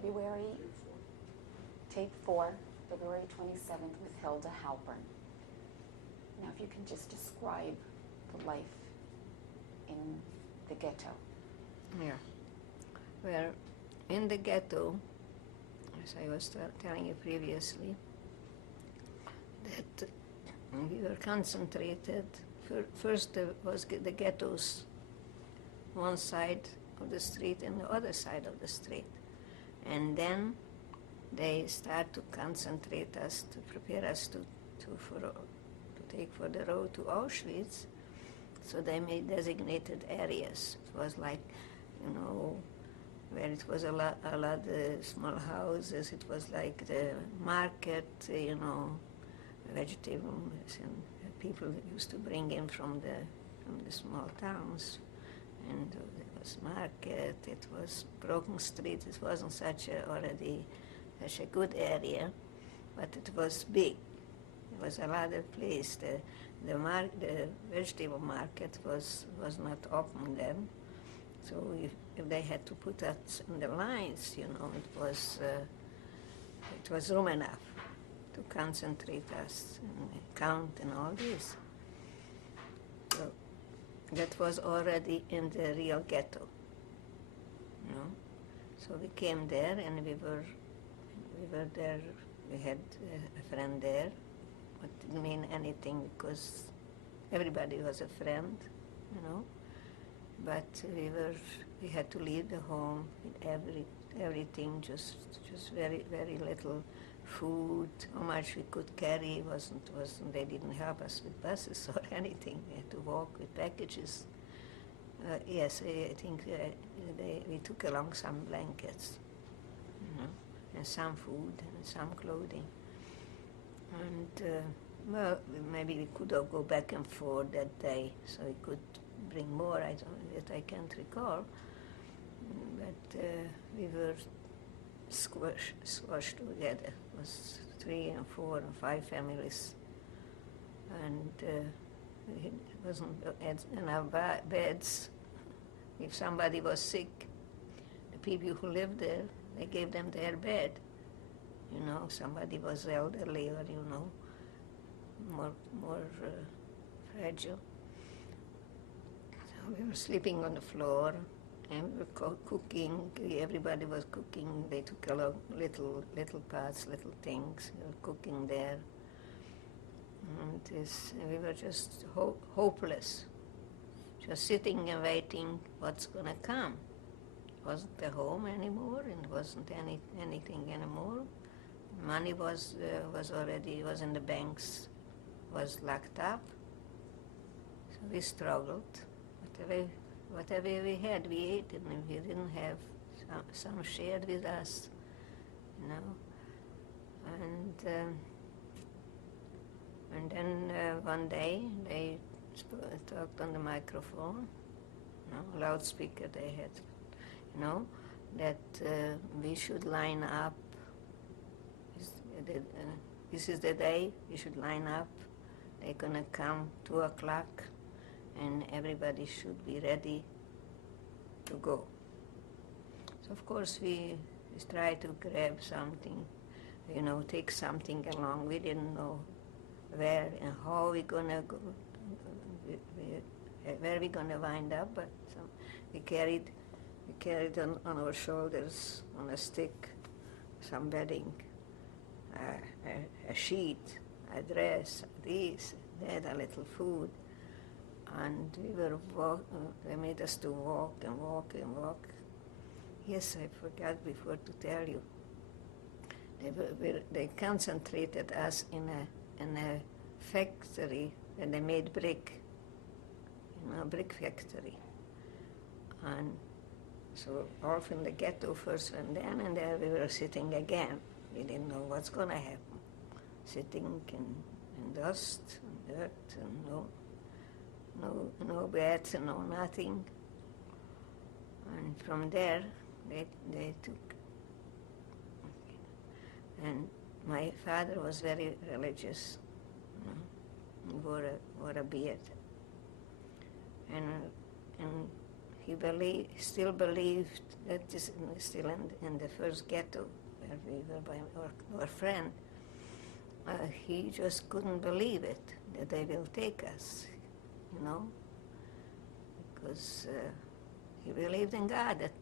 February, tape 4, February 27th with Hilda Halpern. Now if you can just describe the life in the ghetto. Yeah. Well, in the ghetto, as I was telling you previously, that we were concentrated. First there was the ghettos, one side of the street and the other side of the street. And then they start to concentrate us, to prepare us to take for the road to Auschwitz. So they made designated areas. It was like, where it was a lot of small houses. It was like the market, vegetables and people used to bring in from the small towns. And there was market, it was broken street. It wasn't such a good area, but it was big. It was a lot of place. The vegetable market was not open then. So if they had to put us in the lines, it was room enough to concentrate us and count and all this. So that was already in the real ghetto, So we came there and we were there. We had a friend there, but it didn't mean anything because everybody was a friend, But we had to leave the home with everything, just very, very little food. How much we could carry wasn't. They didn't help us with buses or anything. We had to walk with packages. Yes, I think we took along some blankets, and some food and some clothing. And maybe we could go back and forth that day, so we could bring more. I can't recall, but we were squashed together. It was 3 and 4 and 5 families, and it wasn't enough beds. If somebody was sick, the people who lived there, they gave them their bed. Somebody was elderly or more fragile. So we were sleeping on the floor, and we were cooking. Everybody was cooking. They took along little pots, little things. We were cooking there. And we were just hopeless, just sitting and waiting what's going to come. It wasn't a home anymore, and it wasn't anything anymore. Money was in the banks, was locked up. So we struggled. Whatever we had, we ate it, and if we didn't have, some shared with us, And then one day they talked on the microphone, loudspeaker they had, that we should line up. This is the day we should line up. They're gonna come 2 o'clock, and everybody should be ready to go. So of course we tried to grab something, take something along. We didn't know where and how we're gonna go, where we're gonna wind up, but we carried on our shoulders, on a stick, some bedding, a sheet, a dress, this, that, a little food, and they made us to walk and walk and walk. Yes, I forgot before to tell you. They concentrated us in a factory, and they made brick, brick factory. And so off in the ghetto first, and there we were sitting again. We didn't know what's going to happen. Sitting in dust and dirt, and no beds, and no nothing. And from there, they took. And my father was very religious, wore a beard, and still believed that this still in the first ghetto where we were by our friend. He just couldn't believe it that they will take us, you know, because he believed in God that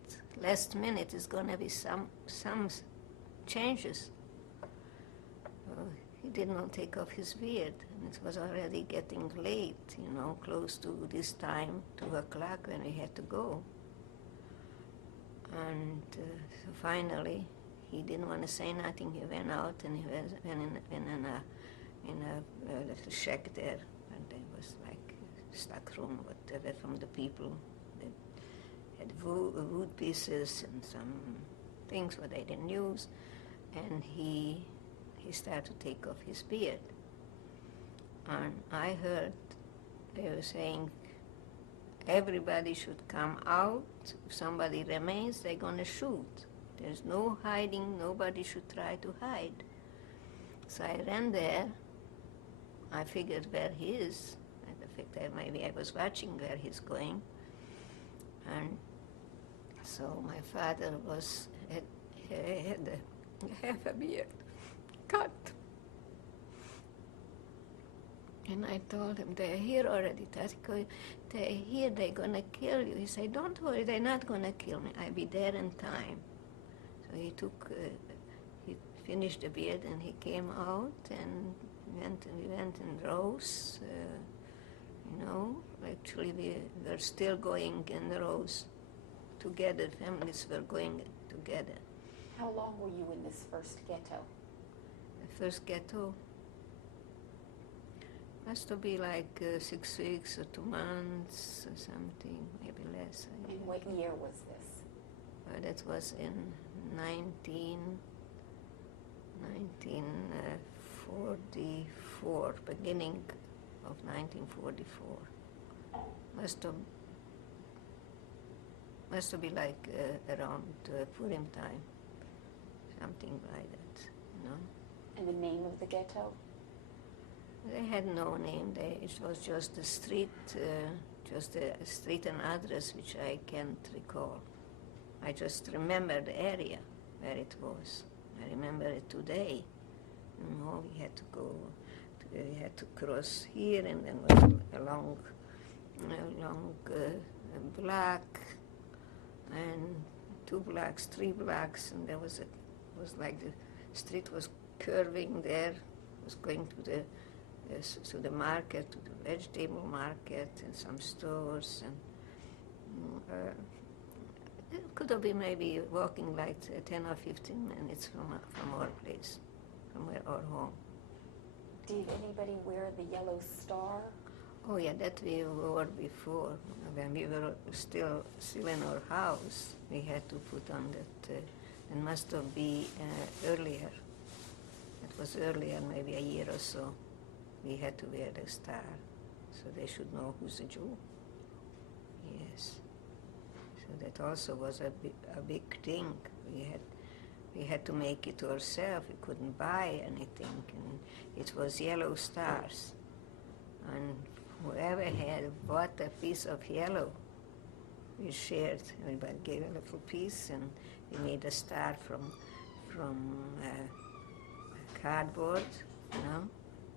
last minute is going to be some changes. He did not take off his beard, and it was already getting late, you know, close to this time, 2 o'clock, when we had to go. And so finally, he didn't want to say nothing. He went out, and he went in a little shack there, and there was like a stock room, whatever, from the people. They had wood pieces and some things what they didn't use, and he started to take off his beard. And I heard they were saying everybody should come out. If somebody remains, they're going to shoot. There's no hiding. Nobody should try to hide. So I ran there. I figured where he is. In fact, maybe I was watching where he's going. And so my father had half a beard cut. And I told him, they're here already, Tatiko. They're here, they're going to kill you. He said, don't worry, they're not going to kill me. I'll be there in time. So he finished the beard, and he came out, and we went in rows. You know, actually we were still going in rows together. Families were going together. How long were you in this first ghetto? The first ghetto must to be like 6 weeks or 2 months or something, maybe less. And what year was this? That was in 1944, beginning of 1944. Must to be like around Purim time, something like that, you know. And the name of the ghetto? They had no name. It was just a street, and address which I can't recall. I just remember the area where it was. I remember it today. You know, we had to cross here, and then was a long block, and 2 blocks, 3 blocks, and there was like the street was curving there. Was going to the market, to the vegetable market, and some stores, and it could have been maybe walking like 10 or 15 minutes from our place, from our home. Did anybody wear the yellow star? Oh yeah, that we wore before. When we were still in our house, we had to put on that. It must have been earlier. It was earlier, maybe a year or so. We had to wear the star, so they should know who's a Jew. Yes. So that also was a big thing. We had to make it ourselves. We couldn't buy anything, and it was yellow stars. And whoever had bought a piece of yellow, we shared. Everybody gave a little piece, and we made a star from cardboard, you know,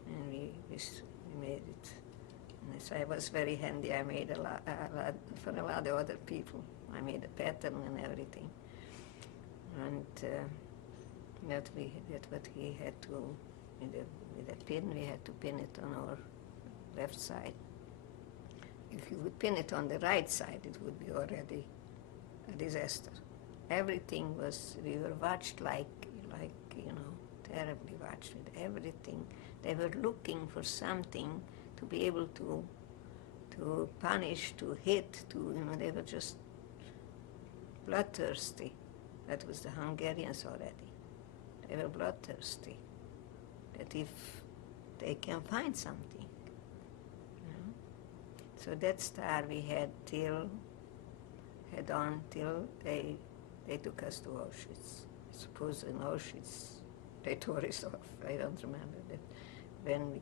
and we made it. And so I was very handy. I made a lot for a lot of other people. I made a pattern and everything. And that what he had to, with a pin, we had to pin it on our left side. If you would pin it on the right side, it would be already a disaster. Everything was, we were watched like you know, terribly watched with everything. They were looking for something to be able to punish, to hit, you know, they were just bloodthirsty. That was the Hungarians already. They were bloodthirsty. That if they can find something, you know. So that star we had on till they took us to Auschwitz. I suppose in Auschwitz they tore us off. I don't remember that. When we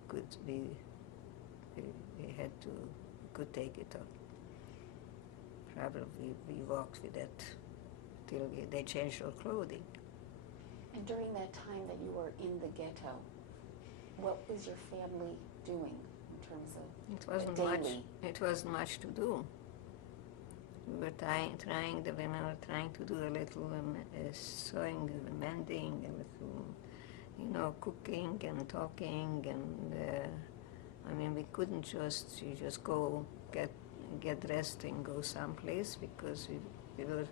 could take it off probably we walked with that till they changed our clothing. And during that time that you were in the ghetto, what was your family doing in terms of It wasn't daily? It wasn't much to do. We were the women were trying to do a little sewing, mending, a little, cooking and talking, and I mean, we couldn't just go get dressed and go someplace because we were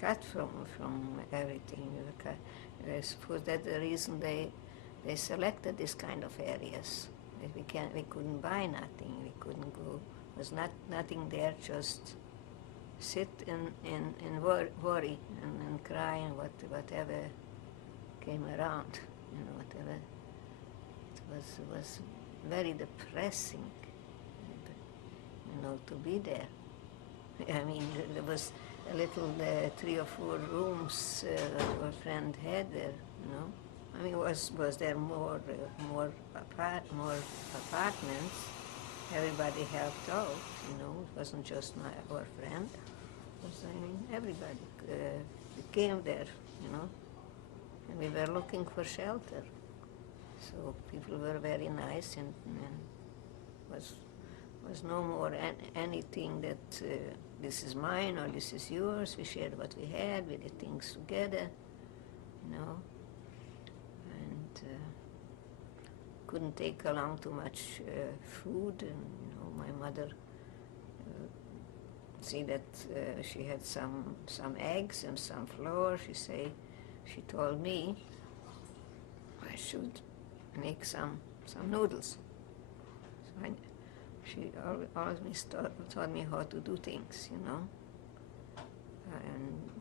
cut from everything. We were cut. I suppose that's the reason they selected this kind of areas. That we couldn't buy nothing. We couldn't go. Was nothing there. Just sit and worry and cry and whatever came around. Whatever. It was very depressing. To be there. I mean, there was a little 3 or 4 rooms our friend had there. I mean, was there more apartments? Everybody helped out. It wasn't just our friend. It was, everybody came there. And we were looking for shelter. So people were very nice, and was no more anything that this is mine or this is yours. We shared what we had. We did things together, and couldn't take along too much food. And my mother see that she had some eggs and some flour. She told me I should make some noodles. So she always taught me how to do things, And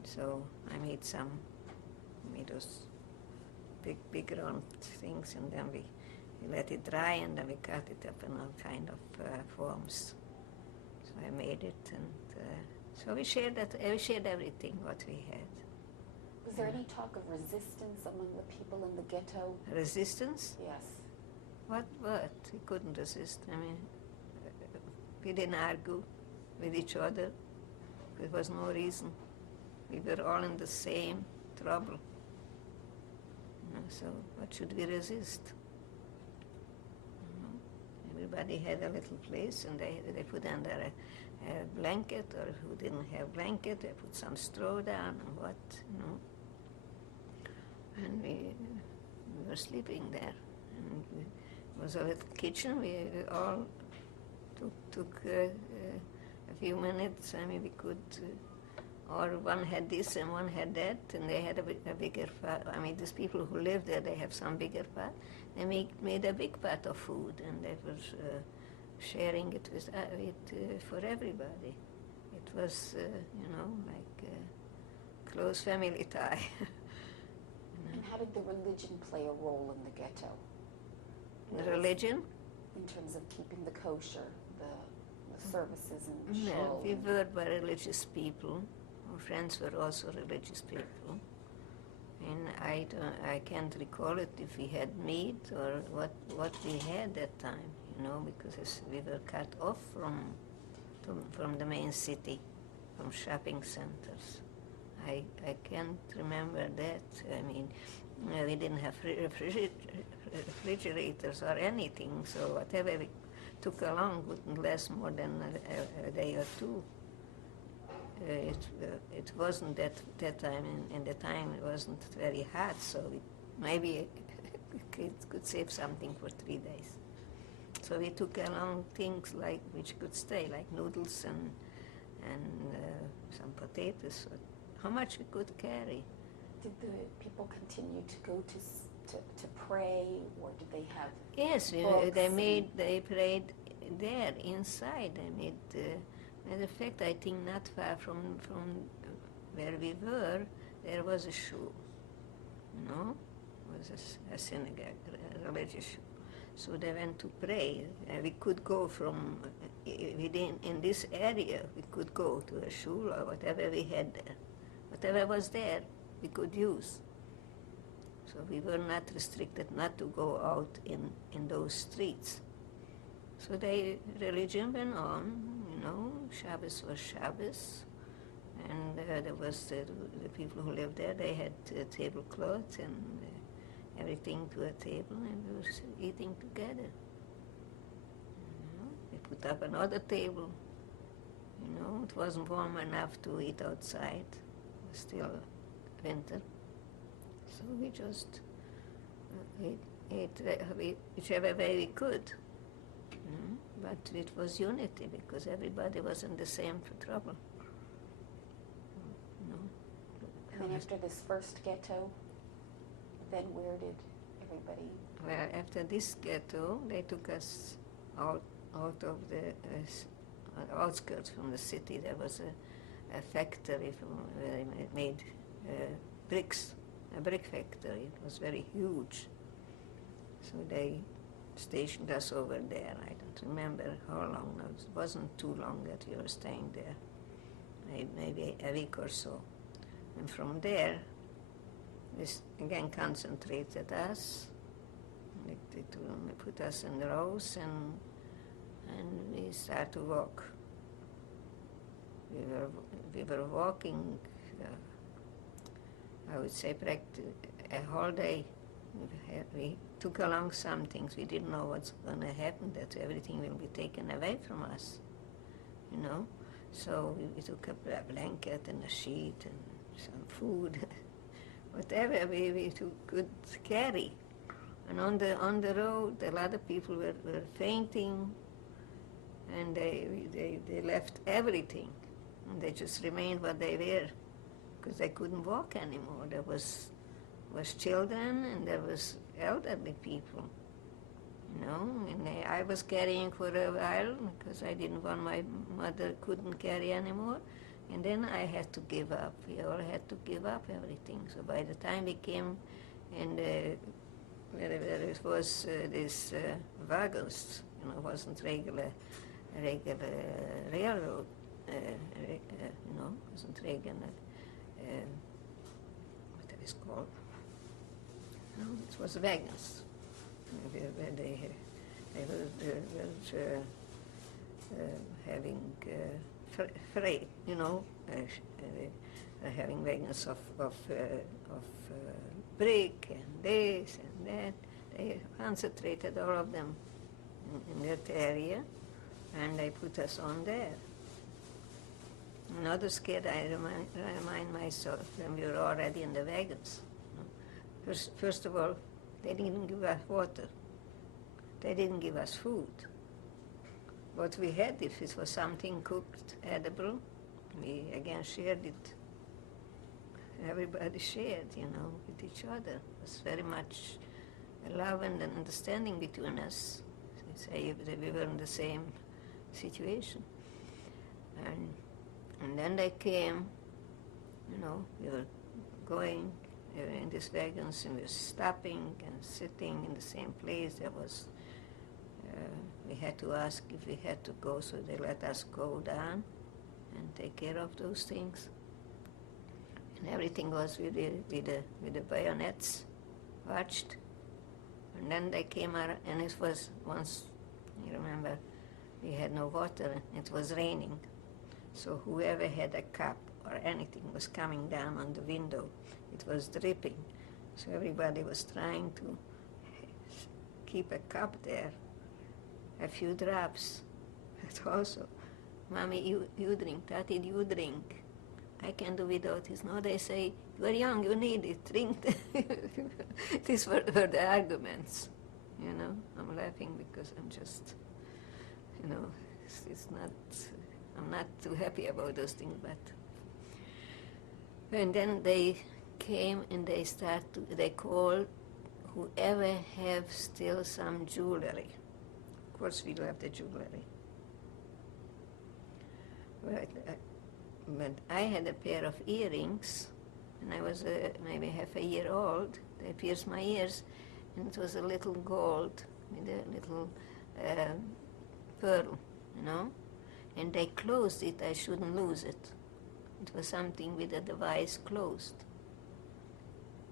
so I made those big round things, and then we let it dry, and then we cut it up in all kind of forms. So I made it, and so we shared everything what we had. Was there any talk of resistance among the people in the ghetto? Resistance? Yes. What? We couldn't resist. I mean, we didn't argue with each other. There was no reason. We were all in the same trouble. So what should we resist? Everybody had a little place, and they put under a blanket, or who didn't have blanket, they put some straw down and what. And we were sleeping there. And it was a little kitchen. We all took a few minutes. I mean, we could, or one had this and one had that, and they had a bigger pot. I mean, these people who live there, they have some bigger pot. They made a big pot of food, and they were sharing it with for everybody. It was, like a close family tie. And how did the religion play a role in the ghetto? The religion? In terms of keeping the kosher, the services and No, shul. we were religious people. Our friends were also religious people. And I can't recall it if we had meat or what we had that time, because we were cut off from the main city, from shopping centers. I can't remember that. I mean, we didn't have refrigerators or anything, so whatever we took along wouldn't last more than a day or two. It wasn't that time, in the time it wasn't very hot, so maybe it could save something for 3 days. So we took along things which could stay, like noodles and some potatoes. How much we could carry. Did the people continue to go to pray, or did they have? Yes, books they prayed there inside. They made. Matter of fact, I think not far from where we were, there was a shul. It was a synagogue, a religious shul. So they went to pray. We could go from in this area. We could go to a shul or whatever we had there. Whatever was there, we could use. So we were not restricted not to go out in those streets. So the religion went on, Shabbos was Shabbos, and there was the people who lived there, they had tablecloths and everything to a table, and we were eating together. They put up another table. It wasn't warm enough to eat outside. It was still winter. So we just ate whichever way we could. But it was unity because everybody was in the same trouble. And then after this first ghetto, then where did everybody? Well, after this ghetto, they took us out of the outskirts from the city. There was a factory where they made bricks, a brick factory. It was very huge. So they stationed us over there. I don't remember how long. No, it wasn't too long that we were staying there, maybe a week or so. And from there, this again concentrated us. They put us in rows and we started to walk. We were walking, I would say, a whole day. We took along some things. We didn't know what's going to happen, that everything will be taken away from us, So we took a blanket and a sheet and some food, whatever we could carry. And on the road, a lot of people were fainting, and they left everything, and they just remained what they were, because they couldn't walk anymore. There was children, and there was elderly people, and I was carrying for a while, because I didn't want my mother couldn't carry anymore, and then I had to give up. We all had to give up everything. So by the time we came and where it was this wagons, wasn't regular railroad, wasn't regular, what it is called? No, it was wagons, where they were having freight, having wagons of brick and this and that. They concentrated all of them in that area, and they put us on there. Another skit I remind myself when we were already in the wagons. First of all, they didn't give us water. They didn't give us food. What we had, if it was something cooked, edible, we again shared it. Everybody shared, with each other. It was very much love and understanding between us. Say that we were in the same situation. And then they came, we were going in these wagons, and we were stopping and sitting in the same place. There was, we had to ask if we had to go, so they let us go down and take care of those things. And everything was with the bayonets watched. And then they came out, and it was once, you remember, we had no water, it was raining. So whoever had a cup or anything was coming down on the window. It was dripping. So everybody was trying to keep a cup there, a few drops. But also, Mommy, you drink, Tati, you drink. I can do without this. No, they say, you are young, you need it, drink. These were the arguments, I'm laughing because I'm just, it's not, I'm not too happy about those things, but. And then they came and they called whoever have still some jewelry. Of course, we love the jewelry. But I had a pair of earrings, and I was maybe half a year old. They pierced my ears, and it was a little gold with a little pearl, And they closed it. I shouldn't lose it. It was something with a device closed.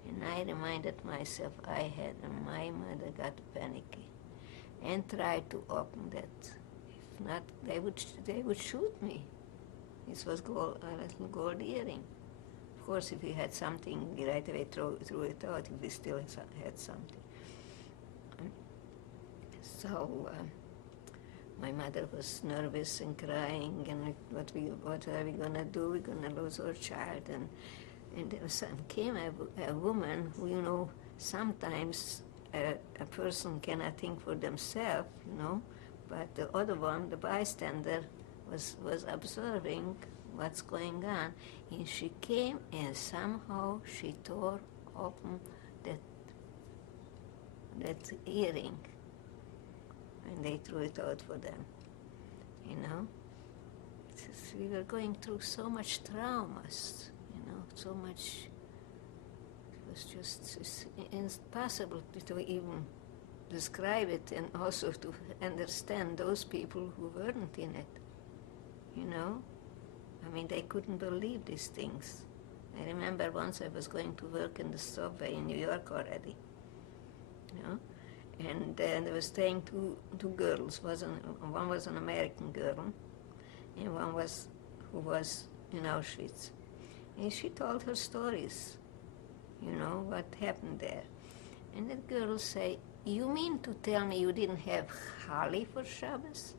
And I reminded myself my mother got panicky. and tried to open that. If not, they would shoot me. This was a little gold earring. Of course, if we had something, we right away threw it out if we still had something. So my mother was nervous and crying, and what are we gonna do? We're gonna lose our child. And there came a woman who, you know, sometimes a person cannot think for themselves, you know, but the other one, the bystander, was observing what's going on, and she came and somehow she tore open that earring, and they threw it out for them, you know. We were going through so much traumas, you know, so much. It was just it's impossible to even describe it, and also to understand those people who weren't in it, you know. I mean, they couldn't believe these things. I remember once I was going to work in the subway in New York already, you know, and there were staying two girls. One was an American girl, and one who was in Auschwitz. And she told her stories, you know, what happened there. And the girl say, "You mean to tell me you didn't have Holly for Shabbos?"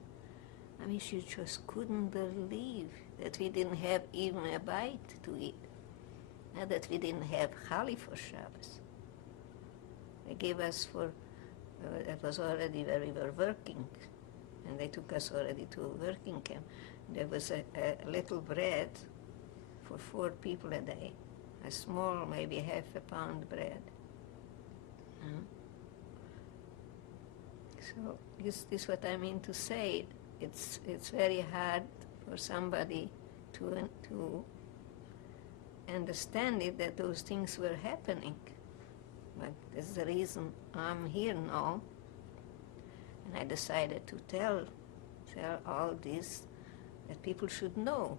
I mean, she just couldn't believe that we didn't have even a bite to eat, not that we didn't have Holly for Shabbos. They gave us that was already where we were working, and they took us already to a working camp. There was a little bread for 4 people a day, a small, maybe half a pound bread. So this is what I mean to say. It's very hard for somebody to understand it, that those things were happening. But that's the reason I'm here now, and I decided to tell all this, that people should know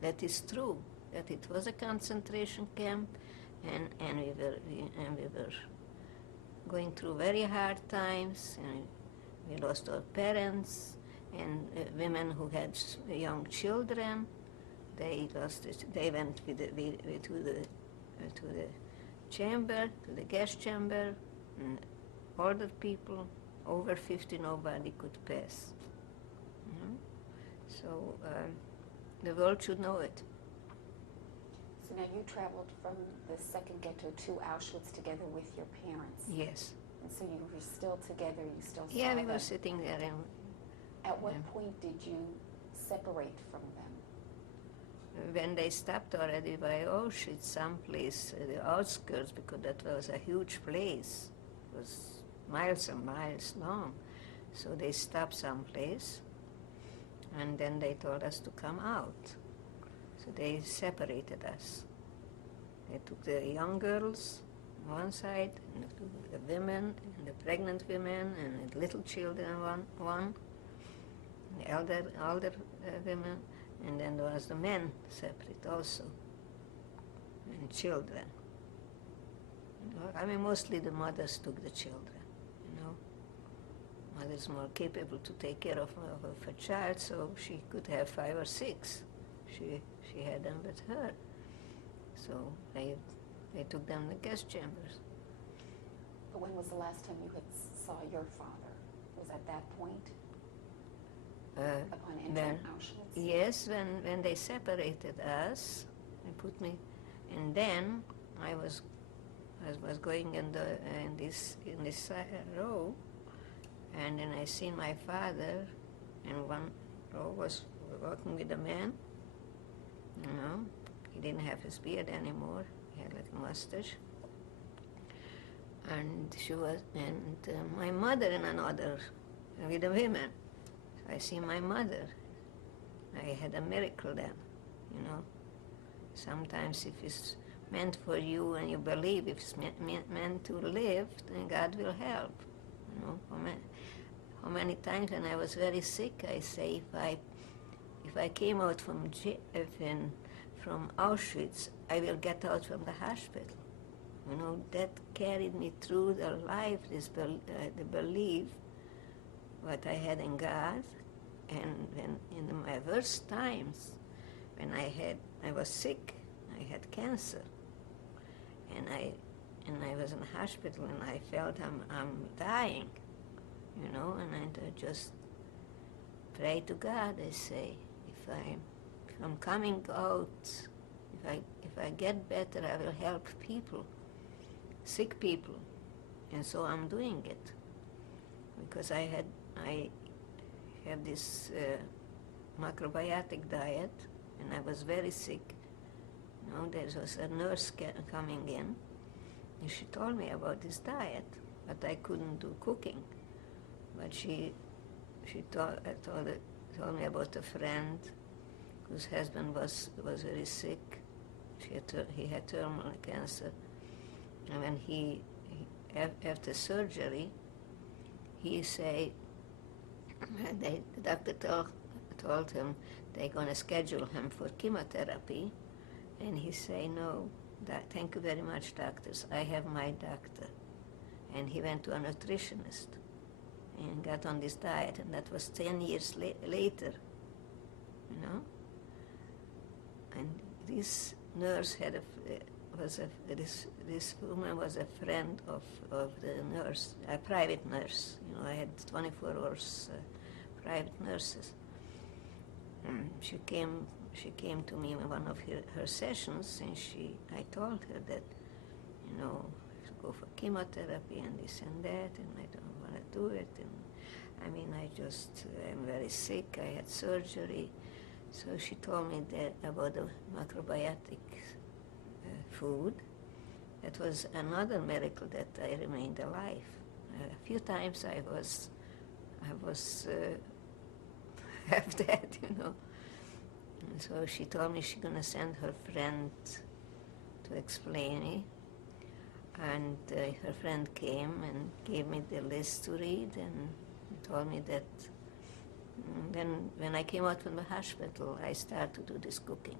that is true, that it was a concentration camp, and we were going through very hard times, and we lost our parents, and women who had young children, they lost it. They went to the chamber, to the gas chamber, and older people over 50, nobody could pass. So the world should know it. So now you traveled from the second ghetto to Auschwitz together with your parents. Yes. And so you were still together, you still saw Yeah, we them. were sitting there. At what point did you separate from them? When they stopped already by Auschwitz, someplace, the outskirts, because that was a huge place. It was miles and miles long. So they stopped someplace, and then they told us to come out. So they separated us. They took the young girls on one side, and the women, and the pregnant women, and the little children one, the older women, and then there was the men separate also, and children. I mean, mostly the mothers took the children, you know. Mother's more capable to take care of a child, so she could have 5 or 6. She had them with her. So they took them to gas chambers. But when was the last time you saw your father? Was at that point? Upon entering Auschwitz? Yes, when they separated us, they put me, and then I was going in this row, and then I seen my father, and one row was walking with a man. You know, he didn't have his beard anymore. He had like a mustache. And my mother in another with the women. So I see my mother. I had a miracle then, you know. Sometimes if it's meant for you and you believe if it's meant to live, then God will help. You know, how many times when I was very sick, I say if I came out from Auschwitz, I will get out from the hospital. You know, that carried me through the life, the belief what I had in God, and when in my worst times, when I was sick, I had cancer, and I was in the hospital, and I felt I'm dying, you know, and I just pray to God. I say, if I'm coming out, if I get better, I will help people, sick people, and so I'm doing it, because I have this macrobiotic diet, and I was very sick. You know, there was a nurse coming in, and she told me about this diet, but I couldn't do cooking. But she told me about a friend whose husband was very sick. He had terminal cancer, and when after surgery, he said, the doctor told him they're going to schedule him for chemotherapy, and he said, no, thank you very much, doctors, I have my doctor. And he went to a nutritionist and got on this diet, and that was 10 years later, you know. And this nurse this woman was a friend of the nurse, a private nurse. You know, I had 24 hours private nurses. She came to me in one of her sessions, and I told her that, you know, go for chemotherapy and this and that, and I don't want to do it. And I mean, I'm very sick. I had surgery. So she told me that about the macrobiotic food. That was another miracle that I remained alive. A few times I was half dead, you know. And so she told me she's gonna send her friend to explain me. And her friend came and gave me the list to read, and told me that then when I came out from the hospital, I started to do this cooking.